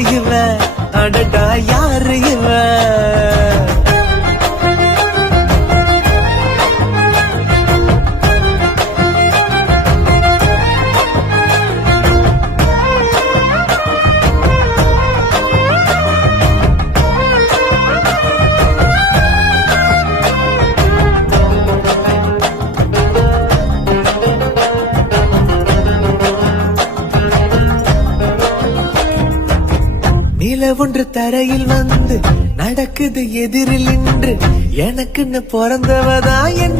யாரு இவ அடடா யாரு இவ நில ஒன்று தரையில் வந்து நடக்குது எதிரில் நின்று எனக்குன்னு பிறந்தவதா என்